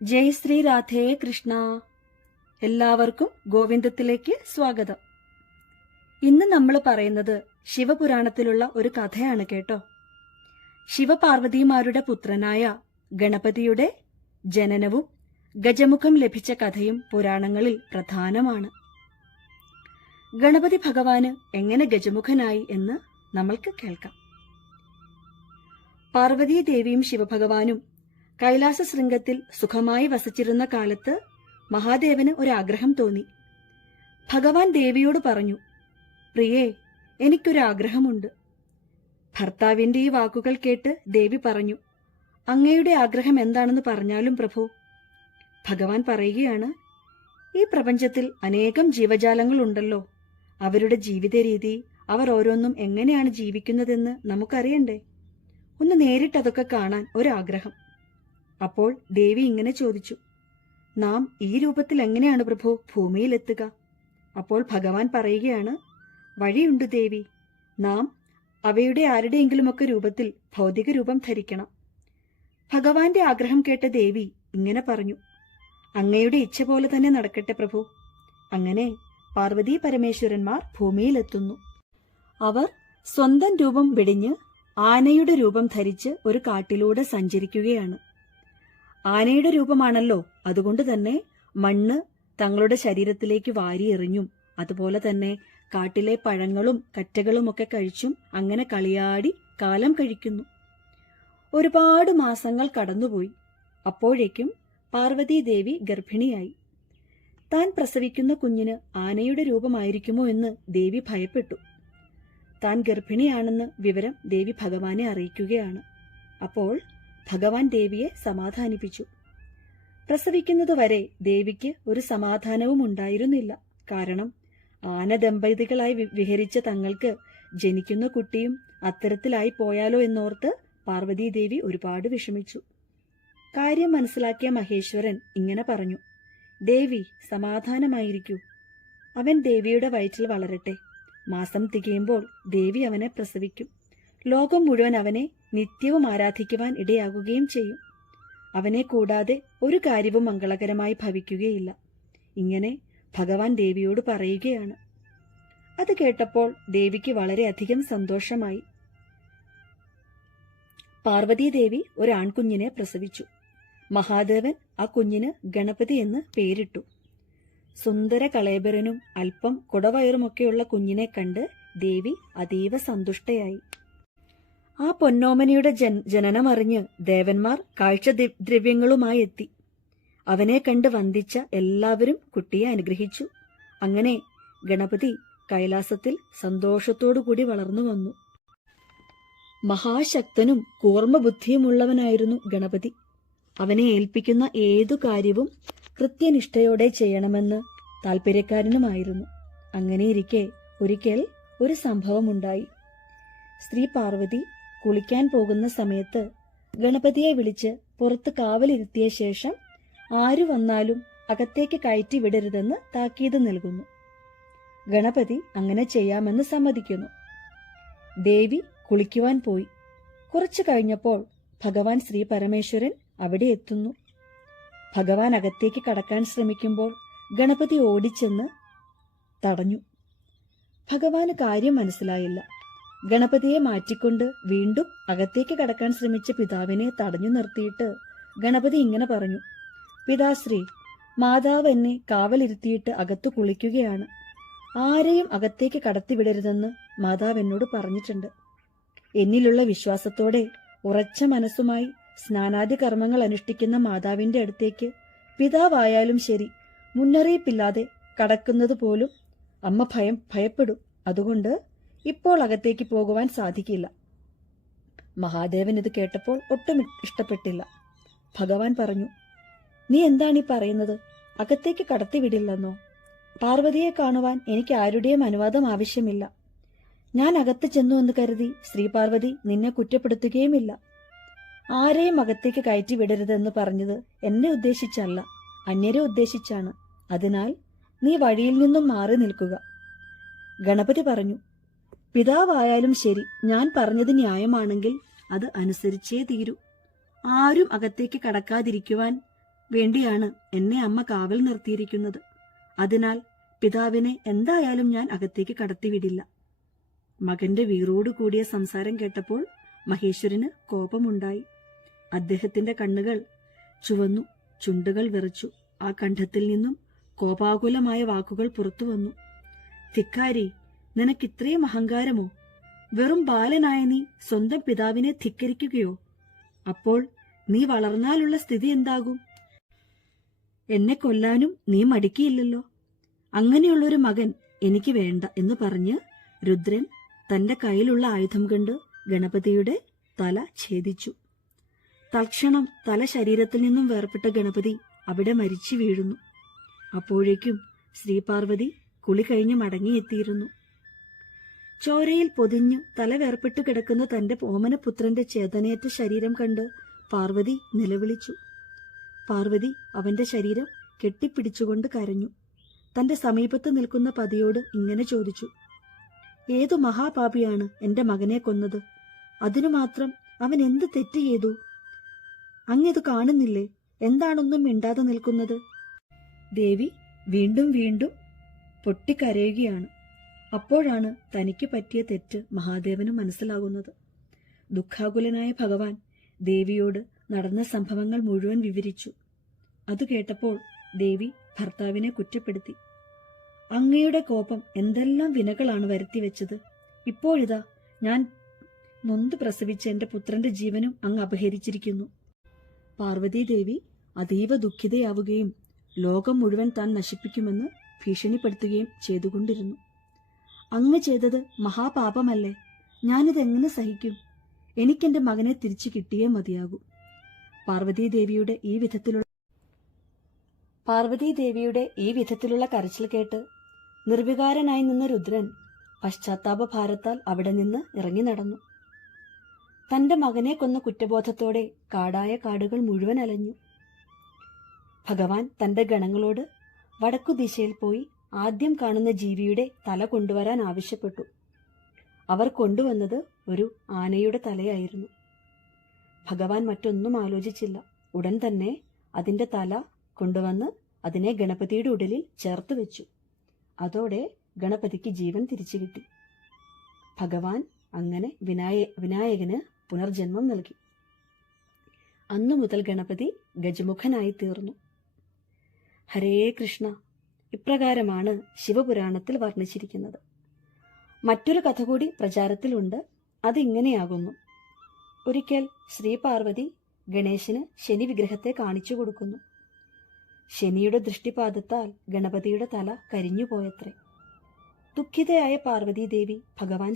ജയ് ശ്രീ രാധേ കൃഷ്ണ. എല്ലാവർക്കും ഗോവിന്ദത്തിലേക്ക് സ്വാഗതം. ഇന്ന് നമ്മൾ പറയുന്നത് ശിവപുരാണത്തിലുള്ള ഒരു കഥയാണ് കേട്ടോ. ശിവപാർവതിമാരുടെ പുത്രനായ ഗണപതിയുടെ ജനനവും ഗജമുഖം ലഭിച്ച കഥയും പുരാണങ്ങളിൽ പ്രധാനമാണ്. ഗണപതി ഭഗവാന് എങ്ങനെ ഗജമുഖനായി എന്ന് നമ്മൾക്ക് കേൾക്കാം. പാർവതീദേവിയും ശിവഭഗവാനും കൈലാസ ശൃംഗത്തിൽ സുഖമായി വസിച്ചിരുന്ന കാലത്ത് മഹാദേവന് ഒരാഗ്രഹം തോന്നി. ഭഗവാൻ ദേവിയോട് പറഞ്ഞു, പ്രിയേ, എനിക്കൊരാഗ്രഹമുണ്ട്. ഭർത്താവിന്റെ ഈ വാക്കുകൾ കേട്ട് ദേവി പറഞ്ഞു, അങ്ങയുടെ ആഗ്രഹം എന്താണെന്ന് പറഞ്ഞാലും പ്രഭു. ഭഗവാൻ പറയുകയാണ്, ഈ പ്രപഞ്ചത്തിൽ അനേകം ജീവജാലങ്ങളുണ്ടല്ലോ. അവരുടെ ജീവിത രീതി, അവർ ഓരോന്നും എങ്ങനെയാണ് ജീവിക്കുന്നതെന്ന് നമുക്കറിയണ്ടേ. ഒന്ന് നേരിട്ടതൊക്കെ കാണാൻ ഒരാഗ്രഹം. അപ്പോൾ ദേവി ഇങ്ങനെ ചോദിച്ചു, നാം ഈ രൂപത്തിൽ എങ്ങനെയാണ് പ്രഭു ഭൂമിയിലെത്തുക? അപ്പോൾ ഭഗവാൻ പറയുകയാണ്, വഴിയുണ്ട് ദേവി. നാം അവയുടെ ആരുടെയെങ്കിലുമൊക്കെ രൂപത്തിൽ ഭൗതിക രൂപം ധരിക്കണം. ഭഗവാന്റെ ആഗ്രഹം കേട്ട ദേവി ഇങ്ങനെ പറഞ്ഞു, അങ്ങയുടെ ഇച്ഛ പോലെ തന്നെ നടക്കട്ടെ പ്രഭു. അങ്ങനെ പാർവതീ പരമേശ്വരന്മാർ ഭൂമിയിലെത്തുന്നു. അവർ സ്വന്തം രൂപം വെടിഞ്ഞ് ആനയുടെ രൂപം ധരിച്ച് ഒരു കാട്ടിലൂടെ സഞ്ചരിക്കുകയാണ്. ആനയുടെ രൂപമാണല്ലോ, അതുകൊണ്ട് തന്നെ മണ്ണ് തങ്ങളുടെ ശരീരത്തിലേക്ക് വാരിയെറിഞ്ഞും അതുപോലെ തന്നെ കാട്ടിലെ പഴങ്ങളും കറ്റകളുമൊക്കെ കഴിച്ചും അങ്ങനെ കളിയാടി കാലം കഴിക്കുന്നു. ഒരുപാട് മാസങ്ങൾ കടന്നുപോയി. അപ്പോഴേക്കും പാർവതീദേവി ഗർഭിണിയായി. താൻ പ്രസവിക്കുന്ന കുഞ്ഞിന് ആനയുടെ രൂപമായിരിക്കുമോ എന്ന് ദേവി ഭയപ്പെട്ടു. താൻ ഗർഭിണിയാണെന്ന് വിവരം ദേവി ഭഗവാനെ അറിയിക്കുകയാണ്. അപ്പോൾ ഭഗവാൻ ദേവിയെ സമാധാനിപ്പിച്ചു. പ്രസവിക്കുന്നതുവരെ ദേവിക്ക് ഒരു സമാധാനവും ഉണ്ടായിരുന്നില്ല. കാരണം ആന ദമ്പതികളായി വിഹരിച്ച തങ്ങൾക്ക് ജനിക്കുന്ന കുട്ടിയും അത്തരത്തിലായി പോയാലോ എന്നോർത്ത് പാർവതീദേവി ഒരുപാട് വിഷമിച്ചു. കാര്യം മനസ്സിലാക്കിയ മഹേശ്വരൻ ഇങ്ങനെ പറഞ്ഞു, ദേവി സമാധാനമായിരിക്കൂ. അവൻ ദേവിയുടെ വയറ്റിൽ വളരട്ടെ. മാസം തികയുമ്പോൾ ദേവി അവനെ പ്രസവിക്കും. ലോകം മുഴുവൻ അവനെ നിത്യവും ആരാധിക്കുവാൻ ഇടയാകുകയും ചെയ്യും. അവനെ കൂടാതെ ഒരു കാര്യവും മംഗളകരമായി ഭവിക്കുകയില്ല. ഇങ്ങനെ ഭഗവാൻ ദേവിയോട് പറയുകയാണ്. അത് കേട്ടപ്പോൾ ദേവിക്ക് വളരെയധികം സന്തോഷമായി. പാർവതീദേവി ഒരു ആൺകുഞ്ഞിനെ പ്രസവിച്ചു. മഹാദേവൻ ആ കുഞ്ഞിന് ഗണപതി എന്ന് പേരിട്ടു. സുന്ദര കളേബരനും അല്പം കുടവയറുമൊക്കെയുള്ള കുഞ്ഞിനെ കണ്ട് ദേവി അതീവ സന്തുഷ്ടയായി. ആ പൊന്നോമനയുടെ ജനനമറിഞ്ഞ് ദേവന്മാർ കാഴ്ചദ്രവ്യങ്ങളുമായി എത്തി. അവനെ കണ്ട് വന്ദിച്ച എല്ലാവരും കുട്ടിയെ അനുഗ്രഹിച്ചു. അങ്ങനെ ഗണപതി കൈലാസത്തിൽ സന്തോഷത്തോടുകൂടി വളർന്നു വന്നു. മഹാശക്തനും കൂർമ്മബുദ്ധിയുമുള്ളവനായിരുന്നു ഗണപതി. അവനെ ഏൽപ്പിക്കുന്ന ഏതു കാര്യവും കൃത്യനിഷ്ഠയോടെ ചെയ്യണമെന്ന് താൽപര്യക്കാരനുമായിരുന്നു. അങ്ങനെയിരിക്കെ ഒരിക്കൽ ഒരു സംഭവമുണ്ടായി. സ്ത്രീ പാർവതി കുളിക്കാൻ പോകുന്ന സമയത്ത് ഗണപതിയെ വിളിച്ച് പുറത്ത് കാവലിരുത്തിയ ശേഷം ആരു വന്നാലും അകത്തേക്ക് കയറ്റി വിടരുതെന്ന് താക്കീത് നൽകുന്നു. ഗണപതി അങ്ങനെ ചെയ്യാമെന്ന് സമ്മതിക്കുന്നു. ദേവി കുളിക്കുവാൻ പോയി. കുറച്ചു കഴിഞ്ഞപ്പോൾ ഭഗവാൻ ശ്രീ പരമേശ്വരൻ അവിടെ എത്തുന്നു. ഭഗവാൻ അകത്തേക്ക് കടക്കാൻ ശ്രമിക്കുമ്പോൾ ഗണപതി ഓടിച്ചെന്ന് തടഞ്ഞു. ഭഗവാന് കാര്യം മനസ്സിലായില്ല. ഗണപതിയെ മാറ്റിക്കൊണ്ട് വീണ്ടും അകത്തേക്ക് കടക്കാൻ ശ്രമിച്ച പിതാവിനെ തടഞ്ഞു നിർത്തിയിട്ട് ഗണപതി ഇങ്ങനെ പറഞ്ഞു, പിതാശ്രീ, മാതാവ് എന്നെ കാവലിരുത്തിയിട്ട് അകത്തു കുളിക്കുകയാണ്. ആരെയും അകത്തേക്ക് കടത്തിവിടരുതെന്ന് മാതാവ് എന്നോട് പറഞ്ഞിട്ടുണ്ട്. എന്നിലുള്ള വിശ്വാസത്തോടെ ഉറച്ച മനസ്സുമായി സ്നാനാദി കർമ്മങ്ങൾ അനുഷ്ഠിക്കുന്ന മാതാവിന്റെ അടുത്തേക്ക് പിതാവായാലും ശരി മുന്നറിയിപ്പില്ലാതെ കടക്കുന്നത് പോലും അമ്മ ഭയപ്പെടും. അതുകൊണ്ട് ഇപ്പോൾ അകത്തേക്ക് പോകുവാൻ സാധിക്കില്ല. മഹാദേവൻ ഇത് കേട്ടപ്പോൾ ഒട്ടും ഇഷ്ടപ്പെട്ടില്ല. ഭഗവാൻ പറഞ്ഞു, നീ എന്താണീ പറയുന്നത്? അകത്തേക്ക് കടത്തിവിടില്ലെന്നോ? പാർവതിയെ കാണുവാൻ എനിക്ക് ആരുടെയും അനുവാദം ആവശ്യമില്ല. ഞാൻ അകത്ത് ചെന്നു എന്ന് കരുതി ശ്രീപാർവതി നിന്നെ കുറ്റപ്പെടുത്തുകയുമില്ല. ആരെയും അകത്തേക്ക് കയറ്റി വിടരുതെന്ന് പറഞ്ഞത് എന്നെ ഉദ്ദേശിച്ചല്ല, അന്യരെ ഉദ്ദേശിച്ചാണ്. അതിനാൽ നീ വഴിയിൽ നിന്നും മാറി നിൽക്കുക. ഗണപതി പറഞ്ഞു, പിതാവായാലും ശരി, ഞാൻ പറഞ്ഞത് ന്യായമാണെങ്കിൽ അത് അനുസരിച്ചേ തീരൂ. ആരും അകത്തേക്ക് കടക്കാതിരിക്കുവാൻ വേണ്ടിയാണ് എന്നെ അമ്മ കാവൽ നിർത്തിയിരിക്കുന്നത്. അതിനാൽ പിതാവിനെ എന്തായാലും ഞാൻ അകത്തേക്ക് കടത്തിവിടില്ല. മകന്റെ വീറോടു കൂടിയ സംസാരം കേട്ടപ്പോൾ മഹേശ്വരന് കോപമുണ്ടായി. അദ്ദേഹത്തിന്റെ കണ്ണുകൾ ചുവന്നു, ചുണ്ടുകൾ വിറച്ചു. ആ കണ്ഠത്തിൽ നിന്നും കോപാകുലമായ വാക്കുകൾ പുറത്തു വന്നു. ധിക്കാരി, നിനക്കിത്രയും അഹങ്കാരമോ? വെറും ബാലനായ നീ സ്വന്തം പിതാവിനെ ധിക്കരിക്കുകയോ? അപ്പോൾ നീ വളർന്നാലുള്ള സ്ഥിതി എന്താകും? എന്നെ കൊല്ലാനും നീ മടിക്കിയില്ലല്ലോ. അങ്ങനെയുള്ളൊരു മകൻ എനിക്ക് വേണ്ട എന്ന് പറഞ്ഞ് രുദ്രൻ തന്റെ കയ്യിലുള്ള ആയുധം കൊണ്ട് ഗണപതിയുടെ തല ഛേദിച്ചു. തൽക്ഷണം തല ശരീരത്തിൽ നിന്നും വേർപെട്ട ഗണപതി അവിടെ മരിച്ചു വീഴുന്നു. അപ്പോഴേക്കും ശ്രീപാർവതി കുളി കഴിഞ്ഞ് മടങ്ങിയെത്തിയിരുന്നു. ചോരയിൽ പൊതിഞ്ഞ് തല വേർപെട്ടു കിടക്കുന്ന തന്റെ ഓമനപുത്രന്റെ ചേതനയേറ്റ ശരീരം കണ്ട് പാർവതി നിലവിളിച്ചു. പാർവതി അവന്റെ ശരീരം കെട്ടിപ്പിടിച്ചുകൊണ്ട് കരഞ്ഞു. തന്റെ സമീപത്ത് നിൽക്കുന്ന പതിയോട് ഇങ്ങനെ ചോദിച്ചു: ഏതു മഹാപാപിയാണ് എന്റെ മകനെ കൊന്നത്? അതിനു മാത്രം അവൻ എന്ത് തെറ്റ് ചെയ്തു? അങ്ങിത് കാണുന്നില്ലേ? എന്താണൊന്നും മിണ്ടാതെ നിൽക്കുന്നത്? ദേവി വീണ്ടും വീണ്ടും പൊട്ടിക്കരയുകയാണ്. അപ്പോഴാണ് തനിക്ക് പറ്റിയ തെറ്റ് മഹാദേവന് മനസ്സിലാകുന്നത്. ദുഃഖാകുലനായ ഭഗവാൻ ദേവിയോട് നടന്ന സംഭവങ്ങൾ മുഴുവൻ വിവരിച്ചു. അത് കേട്ടപ്പോൾ ദേവി ഭർത്താവിനെ കുറ്റപ്പെടുത്തി. അങ്ങയുടെ കോപം എന്തെല്ലാം വിനകളാണ് വരുത്തിവെച്ചത്. ഇപ്പോഴിതാ ഞാൻ നൊന്ത് പ്രസവിച്ച എന്റെ പുത്രന്റെ ജീവനും അങ്ങ് അപഹരിച്ചിരിക്കുന്നു. പാർവതീദേവി അതീവ ദുഃഖിതയാവുകയും ലോകം മുഴുവൻ താൻ നശിപ്പിക്കുമെന്ന് ഭീഷണിപ്പെടുത്തുകയും ചെയ്തുകൊണ്ടിരുന്നു. അങ്ങ് ചെയ്തത് മഹാപാപമല്ലേ? ഞാനിതെങ്ങനെ സഹിക്കും? എനിക്കെന്റെ മകനെ തിരിച്ചു കിട്ടിയേ മതിയാകൂ. പാർവതീദേവിയുടെ ഈ വിധത്തിലുള്ള കരച്ചിൽ കേട്ട് നിർവികാരനായി നിന്ന രുദ്രൻ പശ്ചാത്താപ ഭാരത്താൽ അവിടെ നിന്ന് ഇറങ്ങി നടന്നു. തന്റെ മകനെ കൊന്ന കുറ്റബോധത്തോടെ കാടായ കാടുകൾ മുഴുവൻ അലഞ്ഞു. ഭഗവാൻ തന്റെ ഗണങ്ങളോട് വടക്കു ദിശയിൽ പോയി ആദ്യം കാണുന്ന ജീവിയുടെ തല കൊണ്ടുവരാൻ ആവശ്യപ്പെട്ടു. അവർ കൊണ്ടുവന്നത് ഒരു ആനയുടെ തലയായിരുന്നു. ഭഗവാൻ മറ്റൊന്നും ആലോചിച്ചില്ല. ഉടൻ തന്നെ അതിന്റെ തല കൊണ്ടുവന്ന് അതിനെ ഗണപതിയുടെ ഉടലിൽ ചേർത്ത് വെച്ചു. അതോടെ ഗണപതിക്ക് ജീവൻ തിരിച്ചു കിട്ടി. ഭഗവാൻ അങ്ങനെ വിനായകന് പുനർജന്മം നൽകി. അന്നു മുതൽ ഗണപതി ഗജമുഖനായി തീർന്നു. ഹരേ കൃഷ്ണ. ഇപ്രകാരമാണ് ശിവപുരാണത്തിൽ വർണ്ണിച്ചിരിക്കുന്നത്. മറ്റൊരു കഥ കൂടി പ്രചാരത്തിലുണ്ട്. അതിങ്ങനെയാകുന്നു: ഒരിക്കൽ ശ്രീപാർവതി ഗണേശന് ശനി വിഗ്രഹത്തെ കാണിച്ചു കൊടുക്കുന്നു. ശനിയുടെ ദൃഷ്ടിപാതത്താൽ ഗണപതിയുടെ തല കരിഞ്ഞുപോയത്രേ. ദുഃഖിതയായ പാർവതീദേവി ഭഗവാൻ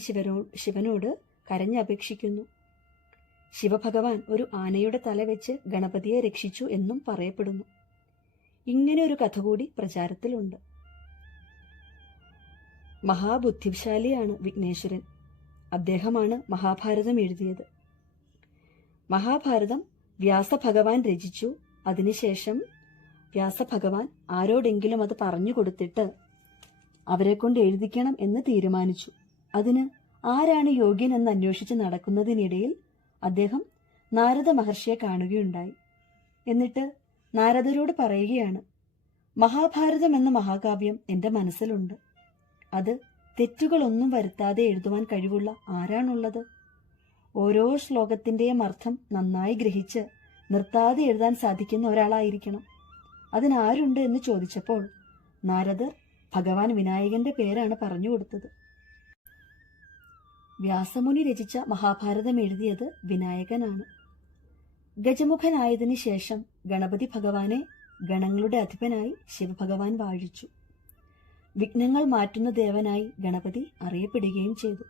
ശിവനോട് കരഞ്ഞപേക്ഷിക്കുന്നു. ശിവഭഗവാൻ ഒരു ആനയുടെ തല വെച്ച് ഗണപതിയെ രക്ഷിച്ചു എന്നും പറയപ്പെടുന്നു. ഇങ്ങനെ ഒരു കഥ കൂടി പ്രചാരത്തിലുണ്ട്. മഹാബുദ്ധിശാലിയാണ് വിഘ്നേശ്വരൻ. അദ്ദേഹമാണ് മഹാഭാരതം എഴുതിയത്. മഹാഭാരതം വ്യാസഭഗവാൻ രചിച്ചു. അതിനുശേഷം വ്യാസഭഗവാൻ ആരോടെങ്കിലും അത് പറഞ്ഞു കൊടുത്തിട്ട് അവരെ കൊണ്ട് എഴുതിക്കണം എന്ന് തീരുമാനിച്ചു. അതിന് ആരാണ് യോഗ്യൻ എന്ന് അന്വേഷിച്ച് നടക്കുന്നതിനിടയിൽ അദ്ദേഹം നാരദ മഹർഷിയെ കാണുകയുണ്ടായി. എന്നിട്ട് നാരദരോട് പറയുകയാണ്: മഹാഭാരതം എന്ന മഹാകാവ്യം എന്റെ മനസ്സിലുണ്ട്. അത് തെറ്റുകളൊന്നും വരുത്താതെ എഴുതുവാൻ കഴിവുള്ള ആരാണുള്ളത്? ഓരോ ശ്ലോകത്തിന്റെയും അർത്ഥം നന്നായി ഗ്രഹിച്ച് നിർത്താതെ എഴുതാൻ സാധിക്കുന്ന ഒരാളായിരിക്കണം. അതിനാരുണ്ട് എന്ന് ചോദിച്ചപ്പോൾ നാരദർ ഭഗവാൻ വിനായകന്റെ പേരാണ് പറഞ്ഞു കൊടുത്തത്. വ്യാസമുനി രചിച്ച മഹാഭാരതം എഴുതിയത് വിനായകനാണ്. ഗജമുഖനായതിനു ശേഷം ഗണപതി ഭഗവാനെ ഗണങ്ങളുടെ അധിപനായി ശിവഭഗവാൻ വാഴിച്ചു. വിഘ്നങ്ങൾ മാറ്റുന്ന ദേവനായി ഗണപതി അറിയപ്പെടുകയും ചെയ്തു.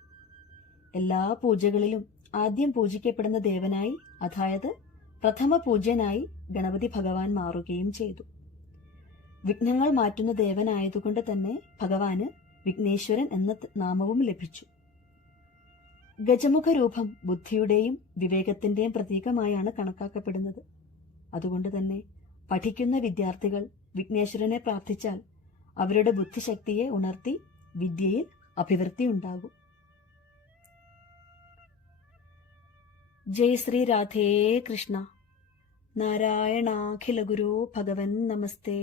എല്ലാ പൂജകളിലും ആദ്യം പൂജിക്കപ്പെടുന്ന ദേവനായി, അതായത് പ്രഥമ പൂജ്യനായി ഗണപതി ഭഗവാൻ മാറുകയും ചെയ്തു. വിഘ്നങ്ങൾ മാറ്റുന്ന ദേവനായതുകൊണ്ട് തന്നെ ഭഗവാന് വിഘ്നേശ്വരൻ എന്ന നാമവും ലഭിച്ചു. ഗജമുഖ രൂപം ബുദ്ധിയുടെയും വിവേകത്തിന്റെയും പ്രതീകമായാണ് കണക്കാക്കപ്പെടുന്നത്. അതുകൊണ്ട് തന്നെ പഠിക്കുന്ന വിദ്യാർത്ഥികൾ വിഘ്നേശ്വരനെ പ്രാർത്ഥിച്ചാൽ അവരുടെ ബുദ്ധിശക്തിയെ ഉണർത്തി വിദ്യയിൽ അഭിവൃദ്ധി ഉണ്ടാകും. ജയ് ശ്രീ രാധേ കൃഷ്ണ. നാരായണാഖില ഗുരോ ഭഗവൻ നമസ്തേ.